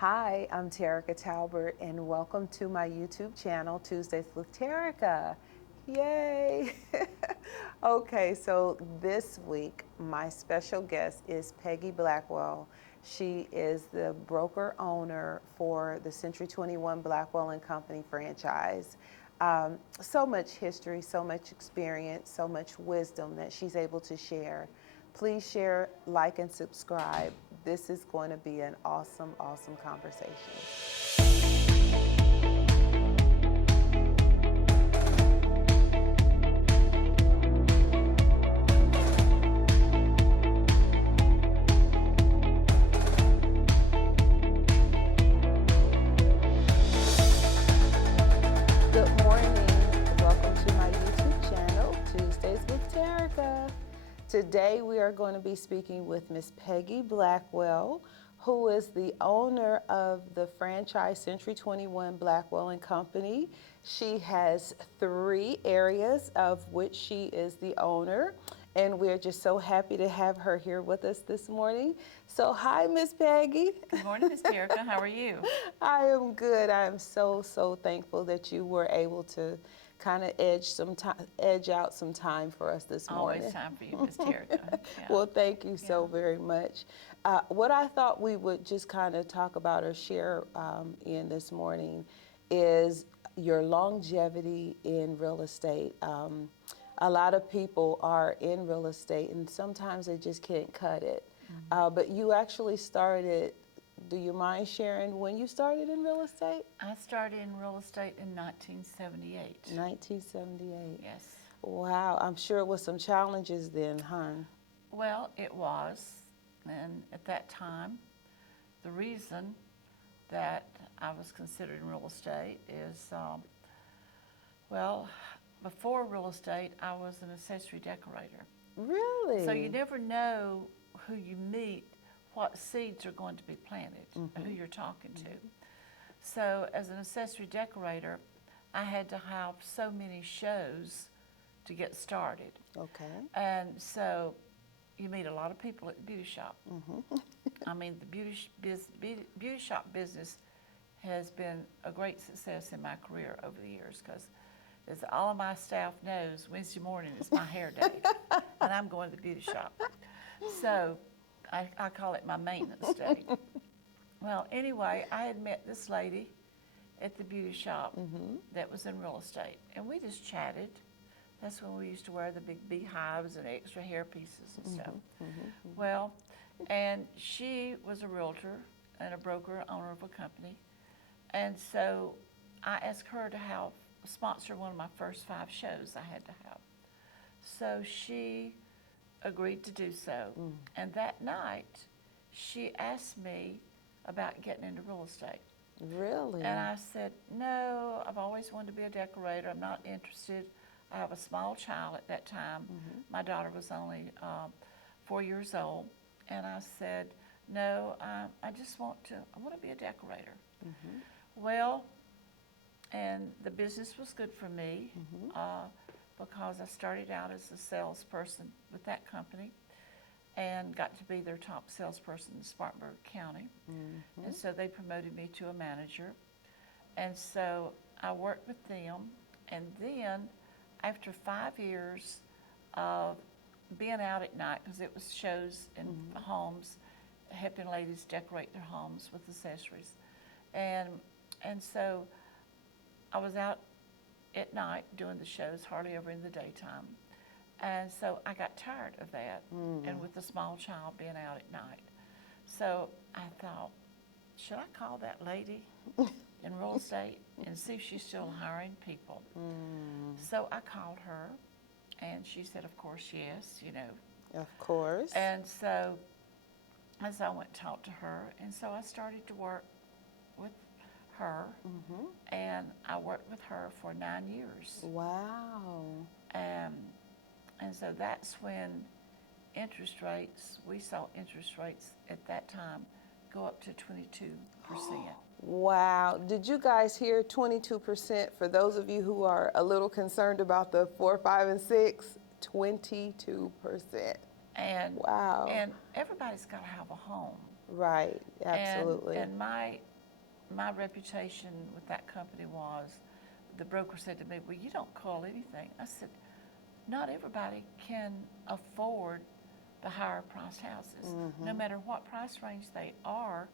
Hi, I'm Terica Talbert, and welcome to my YouTube channel, Tuesdays with Terica. Yay! Okay, so this week, my special guest is Peggy Blackwell. She is the broker owner for the Century 21 Blackwell and Company franchise. So much history, so much experience, so much wisdom that she's able to share. Please share, like, and subscribe. This is going to be an awesome, awesome conversation. Good morning. Welcome to my YouTube channel, Tuesdays with Terica. Today we are going to be speaking with Miss Peggy Blackwell, who is the owner of the franchise Century 21 Blackwell and Company. She has 3 areas of which she is the owner, and we're just so happy to have her here with us this morning. So hi, Miss Peggy. Good morning, Miss Terica. How are you? I am good. I am so thankful that you were able to kind of edge out some time for us this morning. Always time for you, Miss Terica. Yeah. Well, thank you so very much. What I thought we would just kind of talk about or share in this morning is your longevity in real estate. A lot of people are in real estate and sometimes they just can't cut it. But you actually started, do you mind sharing when you started in real estate? I started in real estate in 1978. 1978. Yes. Wow, I'm sure it was some challenges then, huh? Well, it was. And at that time, the reason that I was considered in real estate is, well, before real estate, I was an accessory decorator. Really? So you never know who you meet, what seeds are going to be planted, who you're talking to. So as an accessory decorator, I had to have so many shows to get started. Okay. And so you meet a lot of people at the beauty shop. I mean, the beauty shop business has been a great success in my career over the years because as all of my staff knows, Wednesday morning is my hair day, and I'm going to the beauty shop. So I call it my maintenance day. Well, anyway, I had met this lady at the beauty shop that was in real estate, and we just chatted. That's when we used to wear the big beehives and extra hair pieces and stuff. Well, and she was a realtor and a broker, owner of a company, and so I asked her to help sponsor one of my first 5 shows I had to have. So she agreed to do so, and that night she asked me about getting into real estate. Really? And I said, no, I've always wanted to be a decorator. I'm not interested. I have a small child at that time. My daughter was only 4 years old. And I said, no, I just want to be a decorator. Well, and the business was good for me because I started out as a salesperson with that company and got to be their top salesperson in Spartanburg County. And so they promoted me to a manager. And so I worked with them. And then after 5 years of being out at night, because it was shows in homes, helping ladies decorate their homes with accessories. And so I was out at night doing the shows, hardly ever in the daytime. And so I got tired of that, and with the small child being out at night. So I thought, should I call that lady in real estate and see if she's still hiring people? So I called her, and she said, of course, yes, you know. Of course. And so as I went and talked to her, and so I started to work with her, and I worked with her for 9 years. Wow. And so that's when we saw interest rates at that time go up to 22%. Wow. Did you guys hear 22%? For those of you who are a little concerned about the 4, 5, and 6, 22%. And wow. And everybody's got to have a home. Right. Absolutely. And my reputation with that company was, the broker said to me, well, you don't call anything. I said, not everybody can afford the higher priced houses. No matter what price range they are,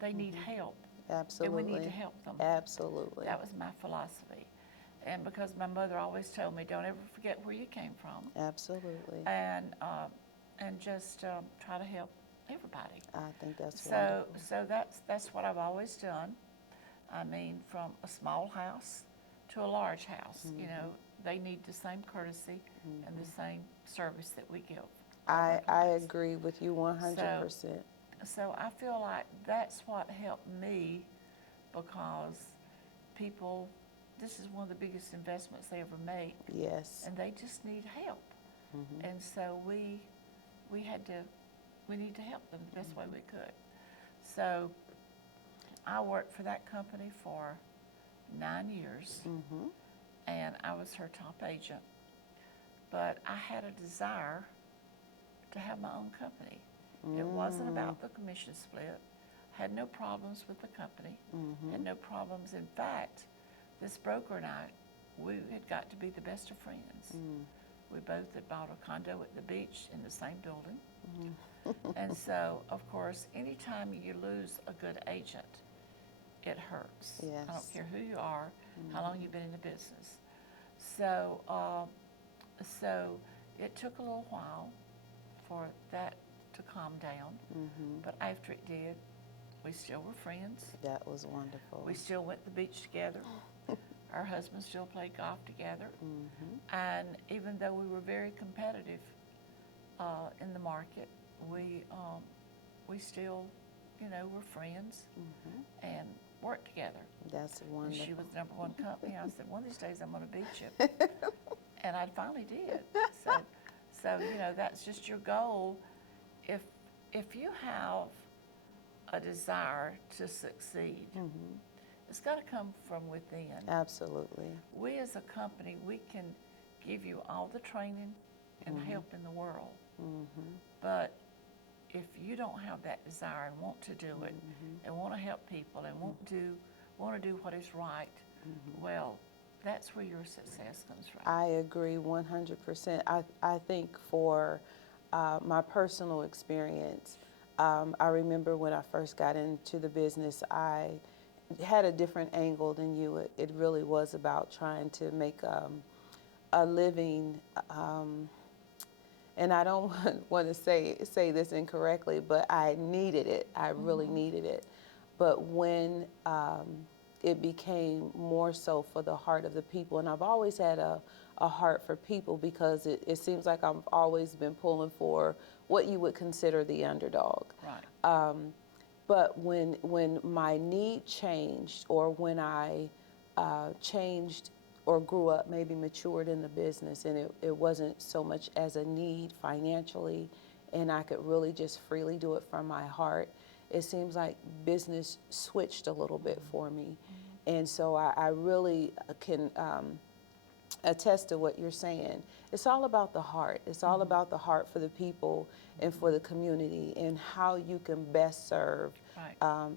they need help. Absolutely. And we need to help them. Absolutely. That was my philosophy. And because my mother always told me, don't ever forget where you came from. Absolutely. And just try to help everybody. I think that's So wonderful. so that's what I've always done. I mean, from a small house to a large house, you know, they need the same courtesy and the same service that we give. I clients. agree with you 100%. So I feel like that's what helped me, because people, this is one of the biggest investments they ever make, Yes. and they just need help. And so we need to help them the best way we could. So I worked for that company for 9 years, and I was her top agent. But I had a desire to have my own company. It wasn't about the commission split. Had no problems with the company. Had no problems. In fact, this broker and I, we had got to be the best of friends. We both had bought a condo at the beach in the same building. And so, of course, anytime you lose a good agent, it hurts. Yes. I don't care who you are, how long you've been in the business. So, so it took a little while for that to calm down. But after it did, we still were friends. That was wonderful. We still went to the beach together. Our husbands still played golf together. And even though we were very competitive in the market, we still, you know, were friends and worked together. That's And wonderful. she was #1 company. I said, one of these days I'm going to beat you. And I finally did. So you know, that's just your goal. If you have a desire to succeed, it's got to come from within. Absolutely. We as a company, we can give you all the training and help in the world. But if you don't have that desire and want to do it and want to help people and want to do what is right, well, that's where your success comes from. I agree 100%. I think for my personal experience, I remember when I first got into the business, I had a different angle than you. It really was about trying to make a living, and I don't want to say this incorrectly, but I needed it. I really needed it. But when it became more so for the heart of the people, and I've always had a heart for people, because it seems like I've always been pulling for what you would consider the underdog. Right. But when my need changed, or when I changed or grew up, maybe matured in the business, and it wasn't so much as a need financially, and I could really just freely do it from my heart, it seems like business switched a little bit for me. And so I really can attest to what you're saying. It's all about the heart. It's all about the heart for the people and for the community, and how you can best serve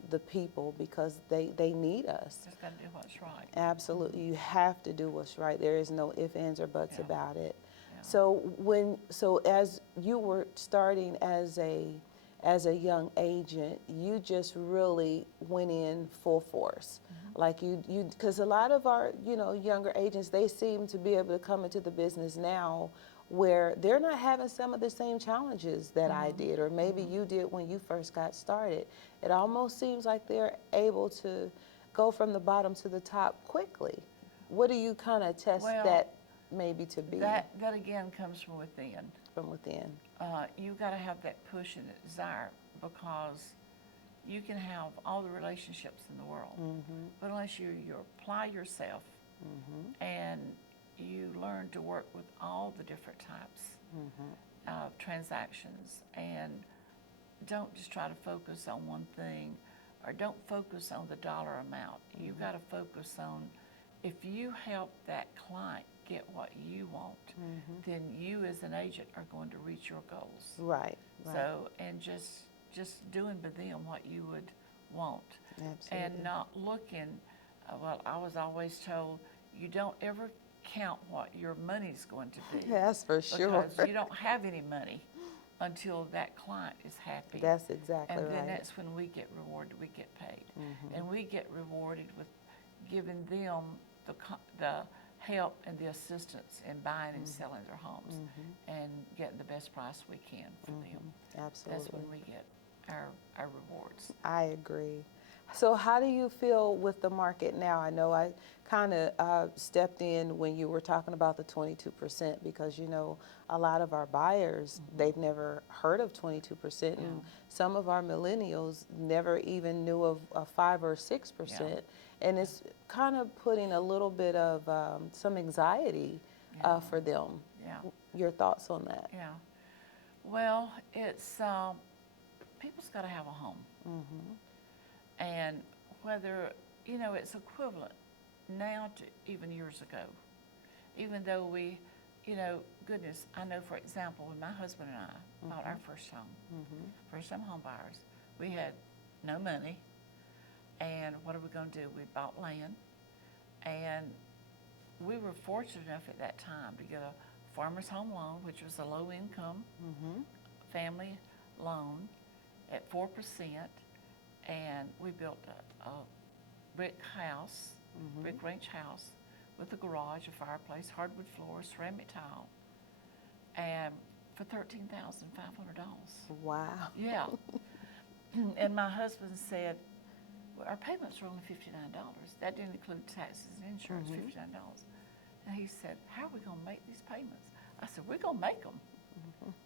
the people, because they need us. Just got to do what's right. Absolutely. You have to do what's right. There is no ifs, ands, or buts about it. Yeah. So as you were starting as a young agent, you just really went in full force. Like because a lot of our, younger agents, they seem to be able to come into the business now where they're not having some of the same challenges that I did, or maybe you did when you first got started. It almost seems like they're able to go from the bottom to the top quickly. What do you kind of test that maybe to be? That again comes from within. From within. You got to have that push and that desire, because you can have all the relationships in the world, but unless you apply yourself and you learn to work with all the different types of transactions, and don't just try to focus on one thing, or don't focus on the dollar amount. You got to focus on, if you help that client get what you want, then you as an agent are going to reach your goals. Right. So, and just just doing with them what you would want. Absolutely. And not looking, well, I was always told, you don't ever count what your money's going to be. That's for sure. Because you don't have any money until that client is happy. That's exactly And then right. that's when we get rewarded, we get paid. And we get rewarded with giving them the help and the assistance in buying and selling their homes and getting the best price we can for them. Absolutely. That's when we get our rewards. I agree. So how do you feel with the market now? I know I kind of stepped in when you were talking about the 22% because, you know, a lot of our buyers, they've never heard of 22%. And some of our millennials never even knew of 5 or 6%. And it's kind of putting a little bit of some anxiety for them. Yeah. Your thoughts on that? Yeah. Well, it's, people's got to have a home. And whether, you know, it's equivalent now to even years ago. Even though we, you know, goodness, I know, for example, when my husband and I bought our first home, first-time home buyers, we had no money. And what are we going to do? We bought land. And we were fortunate enough at that time to get a farmer's home loan, which was a low-income family loan at 4%. And we built a brick house, brick ranch house with a garage, a fireplace, hardwood floors, ceramic tile, and for $13,500. Wow. Yeah. And my husband said, well, our payments were only $59. That didn't include taxes and insurance, $59. And he said, how are we going to make these payments? I said, we're going to make them.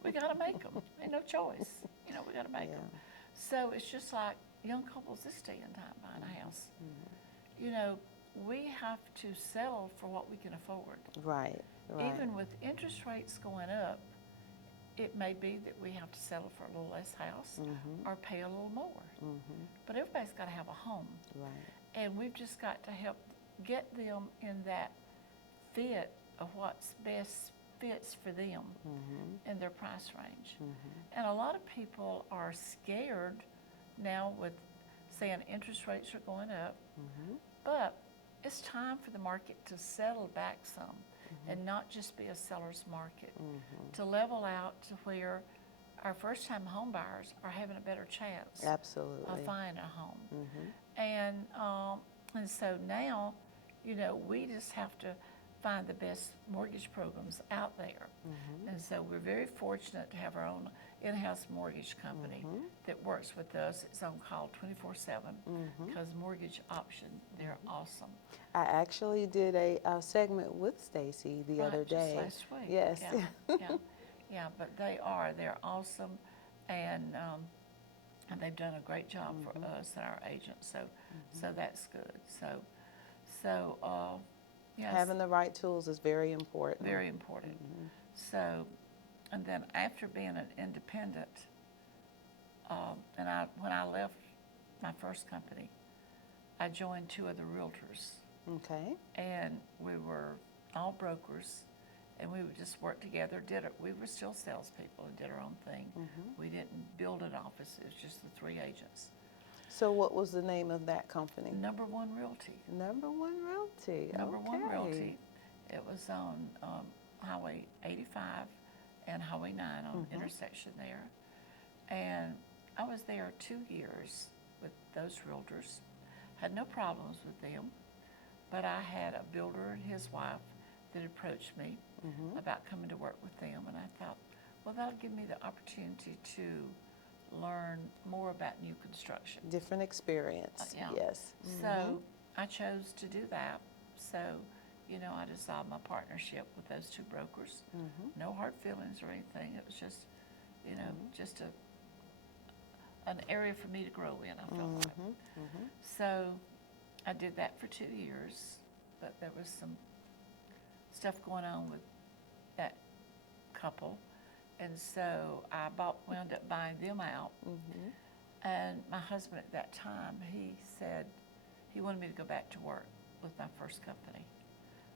We got to make them. Ain't no choice. You know, we got to make them. So it's just like young couples this day and time buying a house. You know, we have to settle for what we can afford. Right. Even with interest rates going up, it may be that we have to settle for a little less house or pay a little more. But everybody's got to have a home. Right. And we've just got to help get them in that fit of what's best fits for them in their price range. And a lot of people are scared now with saying interest rates are going up, but it's time for the market to settle back some and not just be a seller's market, to level out to where our first-time home buyers are having a better chance of finding a home. And so now, you know, we just have to find the best mortgage programs out there. And so we're very fortunate to have our own in-house mortgage company that works with us. It's on call 24/7 because Mortgage Option, they're awesome. I actually did a segment with Stacy the other day. Just last week. Yes. Yeah, but they're awesome, and they've done a great job for us and our agents. So that's good. So yes. Having the right tools is very important. Very important. So, and then after being an independent, when I left my first company, I joined 2 other realtors. Okay. And we were all brokers, and we would just work together. We were still salespeople and did our own thing. We didn't build an office. It was just the 3 agents. So what was the name of that company? Number One Realty. Number One Realty. Number One Realty. It was on Highway 85 and Highway 9 on intersection there. And I was there 2 years with those realtors. Had no problems with them, but I had a builder and his wife that approached me about coming to work with them, and I thought, well, that'll give me the opportunity to learn more about new construction. Different experience. Yeah. Yes. So I chose to do that. So, you know, I dissolved my partnership with those 2 brokers. No hard feelings or anything. It was just, you know, just an area for me to grow in, I felt like. So I did that for 2 years, but there was some stuff going on with that couple. And so I wound up buying them out. And my husband at that time, he said he wanted me to go back to work with my first company.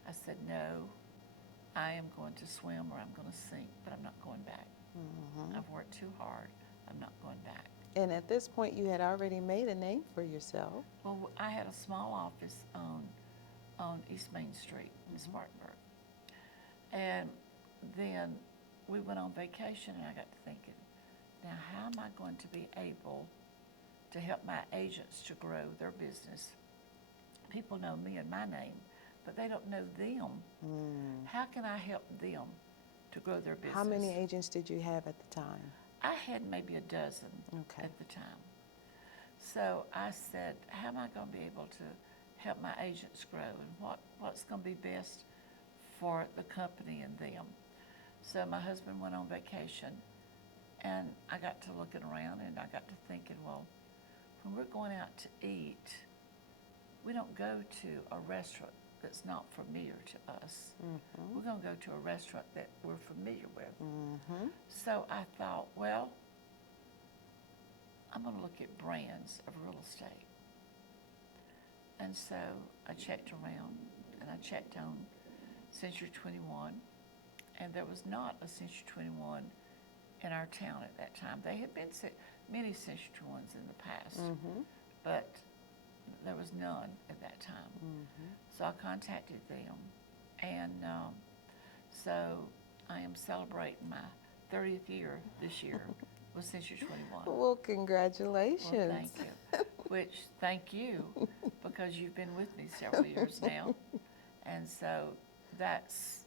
I said, no, I am going to swim or I'm going to sink, but I'm not going back. I've worked too hard. I'm not going back. And at this point, you had already made a name for yourself. Well, I had a small office on East Main Street in Spartanburg. And then we went on vacation, and I got to thinking, now how am I going to be able to help my agents to grow their business? People know me and my name, but they don't know them. How can I help them to grow their business? How many agents did you have at the time? I had maybe a dozen at the time. So I said, how am I going to be able to help my agents grow, and what's going to be best for the company and them? So my husband went on vacation, and I got to looking around, and I got to thinking, well, when we're going out to eat, we don't go to a restaurant that's not familiar to us. We're going to go to a restaurant that we're familiar with. So I thought, well, I'm going to look at brands of real estate. And so I checked around, and I checked on Century 21, and there was not a Century 21 in our town at that time. There had been many Century 21s in the past, but there was none at that time. So I contacted them, and so I am celebrating my 30th year this year with Century 21. Well, congratulations. Well, thank you. Which, thank you, because you've been with me several years now. And so that's,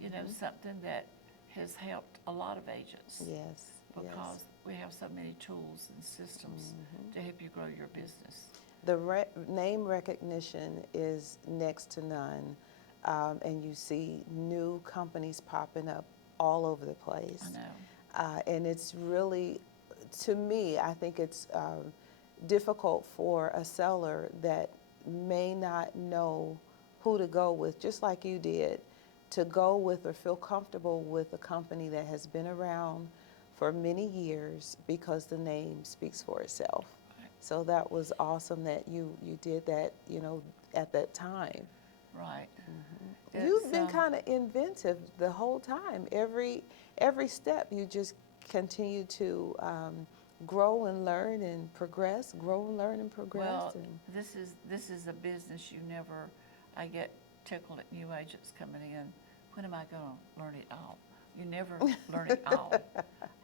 you know, something that has helped a lot of agents. Yes. Because we have so many tools and systems to help you grow your business. The name recognition is next to none, and you see new companies popping up all over the place. I know. And it's really, to me, I think it's difficult for a seller that may not know who to go with, just like you did, to go with or feel comfortable with a company that has been around for many years because the name speaks for itself. So that was awesome that you did that, you know, at that time. Right. You've been kind of inventive the whole time. Every step you just continue to grow and learn and progress, grow and learn and progress. Well, this is a business I get tickled at new agents coming in. When am I going to learn it all? You never learn it all.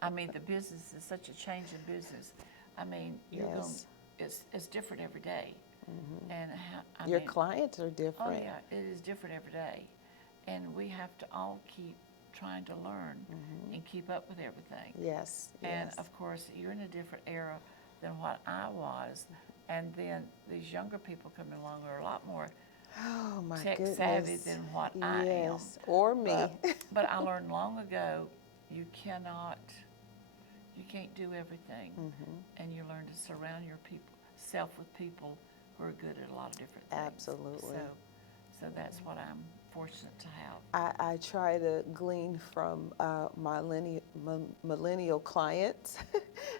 I mean, the business is such a changing business. I mean, it's different every day. And your clients are different. Oh yeah, it is different every day. And we have to all keep trying to learn and keep up with everything. Yes. And of course, you're in a different era than what I was. And then these younger people coming along are a lot more tech savvy than what I am. Or me. But I learned long ago, you can't do everything. And you learn to surround yourself with people who are good at a lot of different things. Absolutely. So that's what I'm fortunate to have. I try to glean from my millennial clients.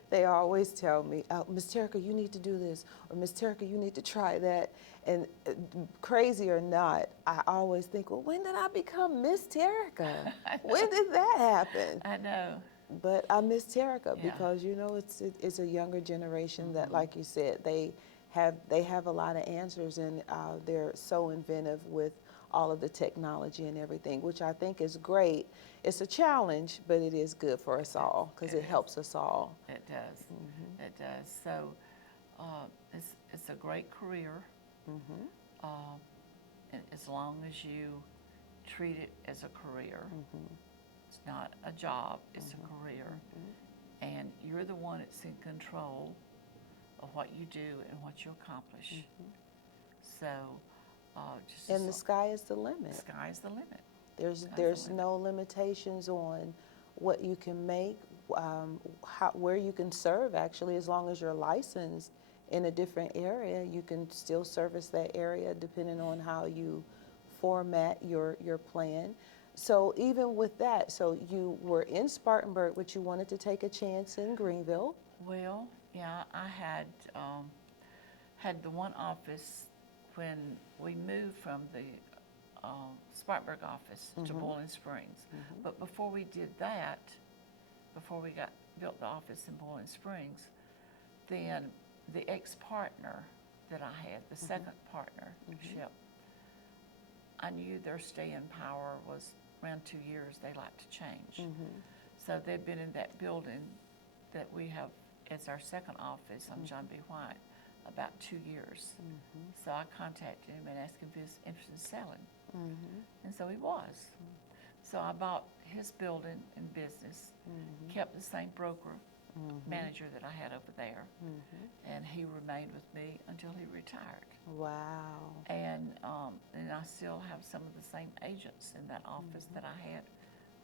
They always tell me, Miss Terica, you need to do this, or Miss Terica, you need to try that. And crazy or not, I always think, well, when did I become Miss Terica? When did that happen? I know. But I miss Terica because, you know, it's a younger generation that, like you said, they have a lot of answers, and they're so inventive with all of the technology and everything, which I think is great. It's a challenge, but it is good for us all because it helps us all. It does. It does. So it's a great career, as long as you treat it as a career. It's not a job, it's a career. And you're the one that's in control of what you do and what you accomplish. So, and the sky is the limit. The sky is the limit. There's no limitations on what you can make, where you can serve. Actually, as long as you're licensed in a different area, you can still service that area depending on how you format your plan. So even with that, so you were in Spartanburg, but you wanted to take a chance in Greenville. Well, yeah, I had the one office when we moved from the Spartanburg office to Boiling Springs. But before we did that, before we built the office in Boiling Springs, then the ex-partner that I had, the second partnership, I knew their staying power was around 2 years. They like to change. So they'd been in that building that we have as our second office on John B. White about 2 years. So I contacted him and asked him if he was interested in selling. And so he was. So I bought his building and business, kept the same broker manager that I had over there, and he remained with me until he retired. Wow. And I still have some of the same agents in that office that I had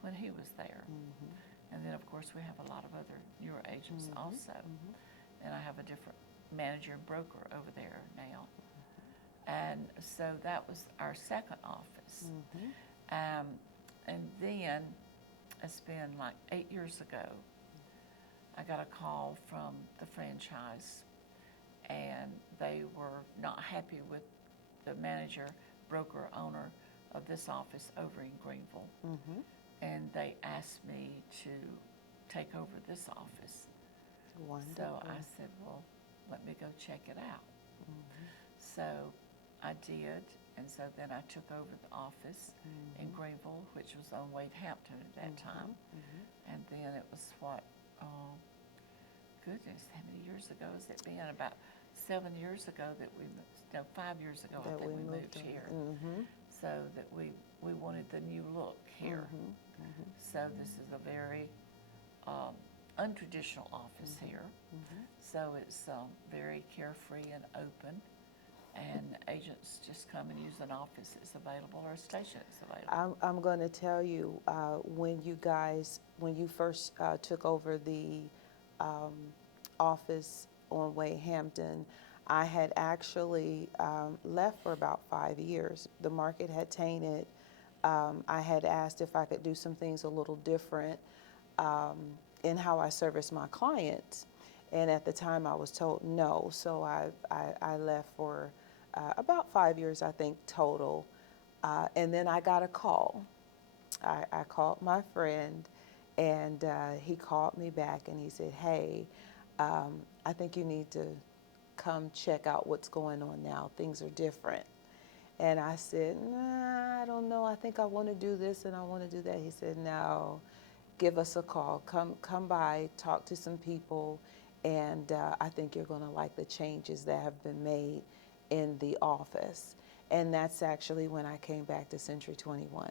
when he was there. And then, of course, we have a lot of other newer agents also. And I have a different manager and broker over there now. And so that was our second office. And then, it's been like 8 years ago, I got a call from the franchise, and they were not happy with the manager, broker, owner of this office over in Greenville. And they asked me to take over this office. Wonderful. So I said, well, let me go check it out. So I did, and so then I took over the office in Greenville, which was on Wade Hampton at that time. And then it was what, goodness, how many years ago has it been? About 7 years ago that we, no, 5 years ago I think we moved here. So that we wanted the new look here. So this is a very untraditional office here. So it's very carefree and open. And agents just come and use an office that's available or a station that's available. I'm going to tell you, when you first took over the office on Wade Hampton, I had actually left for about 5 years. The market had tainted. I had asked if I could do some things a little different in how I service my clients. And at the time I was told no. So I left for about 5 years, I think, total. And then I got a call. I called my friend, and he called me back and he said, hey, I think you need to come check out what's going on now. Things are different. And I said, nah, I don't know. I think I want to do this and I want to do that. He said, no, give us a call. Come by, talk to some people, and I think you're going to like the changes that have been made in the office. And that's actually when I came back to Century 21,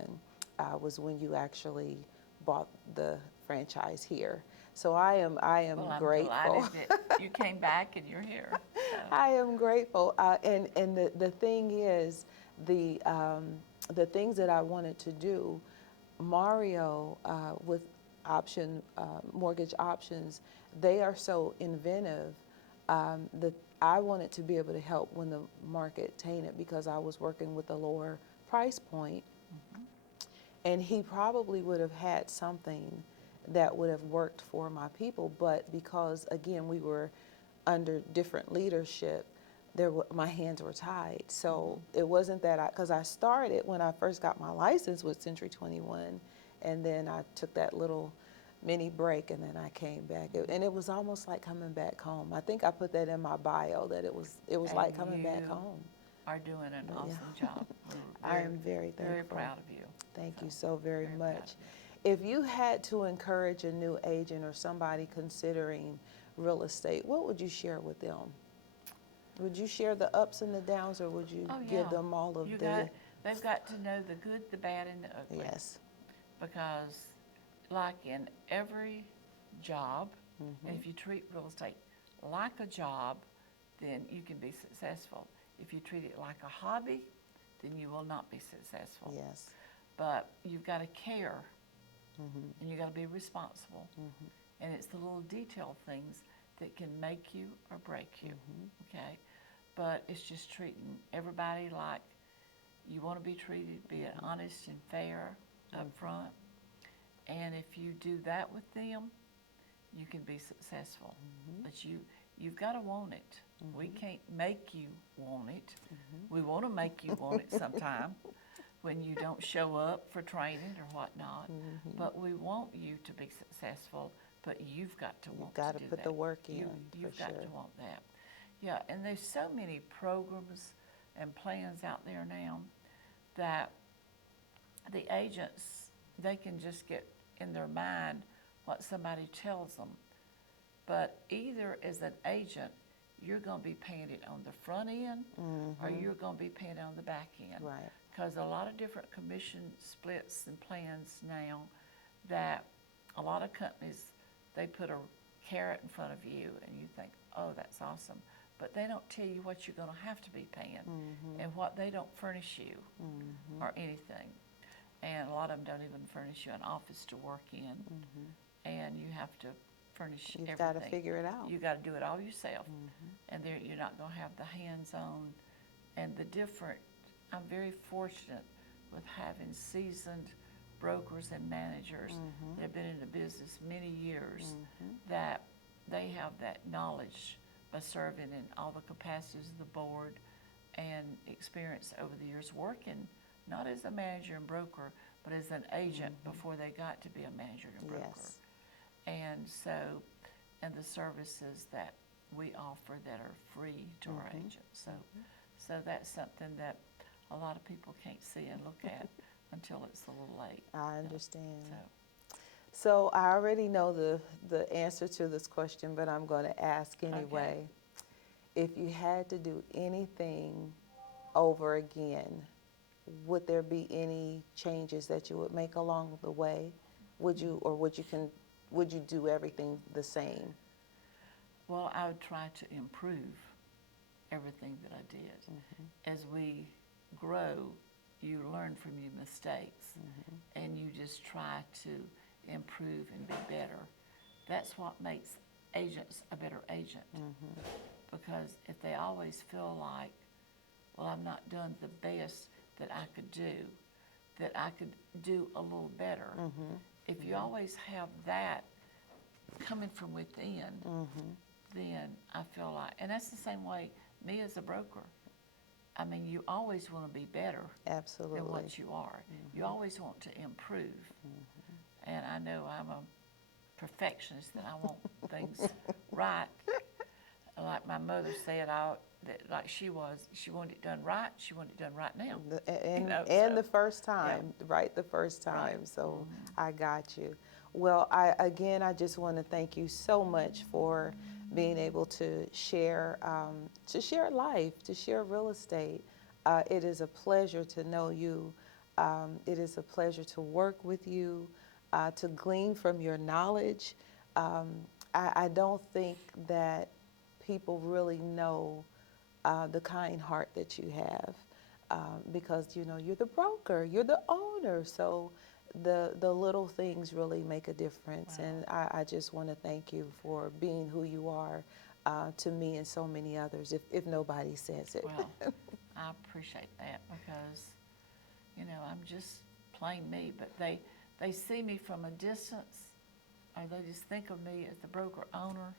was when you actually bought the franchise here. So I am well, I'm grateful. delighted that you came back and you're here. So. I am grateful. And the thing is, the things that I wanted to do, Mario, with mortgage options, they are so inventive. That I wanted to be able to help when the market tainted, because I was working with a lower price point. And he probably would have had something that would have worked for my people, but because, again, we were under different leadership, my hands were tied. So it wasn't that because I started when I first got my license with Century 21, and then I took that little mini break, and then I came back. And it was almost like coming back home. I think I put that in my bio, that it was like coming back home. Are doing an awesome job. I am very thankful. Very proud of you. Thank you so very proud much. of you. If you had to encourage a new agent or somebody considering real estate, what would you share with them? Would you share the ups and the downs, or would you give them all of They've got to know the good, the bad, and the ugly. Yes. Because like in every job, and if you treat real estate like a job, then you can be successful. If you treat it like a hobby, then you will not be successful. Yes. But you've got to care, and you've got to be responsible. And it's the little detailed things that can make you or break you, okay? But it's just treating everybody like you want to be treated, being honest and fair up front. And if you do that with them, you can be successful. But you've got to want it. We can't make you want it. We want to make you want it sometime when you don't show up for training or whatnot. But we want you to be successful but you've got to want to got to do put that. the work in, You've for got sure. to want that. Yeah, and there's so many programs and plans out there now that the agents, they can just get in their mind what somebody tells them. But either as an agent, you're going to be paying it on the front end, or you're going to be paying it on the back end. Right. Because a lot of different commission splits and plans now, that a lot of companies, they put a carrot in front of you and you think, oh, that's awesome. But they don't tell you what you're going to have to be paying and what they don't furnish you or anything. And a lot of them don't even furnish you an office to work in. And you have to furnish You've everything. got to figure it out. You got to do it all yourself. And there, you're not going to have the hands-on and the different. I'm very fortunate with having seasoned brokers and managers that have been in the business many years, that they have that knowledge by serving in all the capacities of the board and experience over the years working not as a manager and broker, but as an agent before they got to be a manager and broker. Yes. And so, and the services that we offer that are free to our agents. So that's something that a lot of people can't see and look at until it's a little late. I understand. So, So I already know the answer to this question, but I'm going to ask anyway. If you had to do anything over again, would there be any changes that you would make along the way? Would you, or would you do everything the same? well, I would try to improve everything that I did. As we grow, you learn from your mistakes, and you just try to improve and be better. That's what makes agents a better agent. Because if they always feel like, well, I've not done the best that I could do, that I could do a little better. If you always have that coming from within, then I feel like, and that's the same way me as a broker. I mean, you always want to be better Absolutely. than what you are. You always want to improve. And I know I'm a perfectionist, that I want things right. Like my mother said, like she wanted it done right. She wanted it done right now. And the first time, right? The first time. Right. So I got you. Well, I just want to thank you so much for being able to share life, to share real estate. It is a pleasure to know you. It is a pleasure to work with you, to glean from your knowledge. I don't think that people really know the kind heart that you have, because you're the broker, you're the owner, so the little things really make a difference. Wow. And I just want to thank you for being who you are to me and so many others, if nobody says it. Well, I appreciate that, because I'm just plain me, but they see me from a distance, or they just think of me as the broker owner,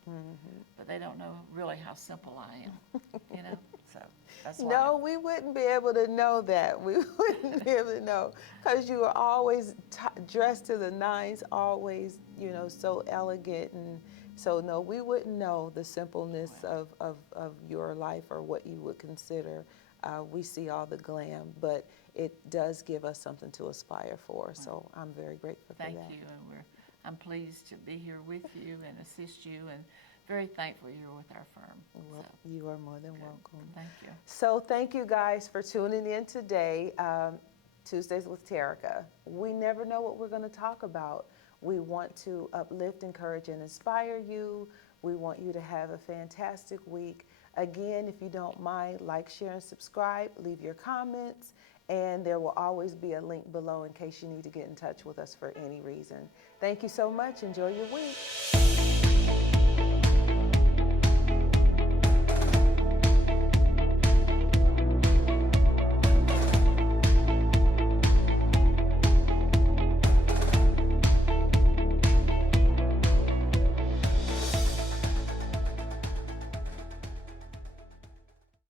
but they don't know really how simple I am, so that's why. No, we wouldn't be able to know that. We wouldn't be able to know, because you are always dressed to the nines, always, so elegant. And so, no, we wouldn't know the simpleness of your life or what you would consider. We see all the glam, but it does give us something to aspire for. So I'm very grateful for that. Thank you, and I'm pleased to be here with you and assist you, and very thankful you're with our firm. Well, So, you are more than good. welcome. Thank you. So thank you guys for tuning in today, Tuesdays with Terica. We never know what we're going to talk about. We want to uplift, encourage, and inspire you. We want you to have a fantastic week. Again, if you don't mind, like, share, and subscribe. Leave your comments. And there will always be a link below in case you need to get in touch with us for any reason. Thank you so much. Enjoy your week.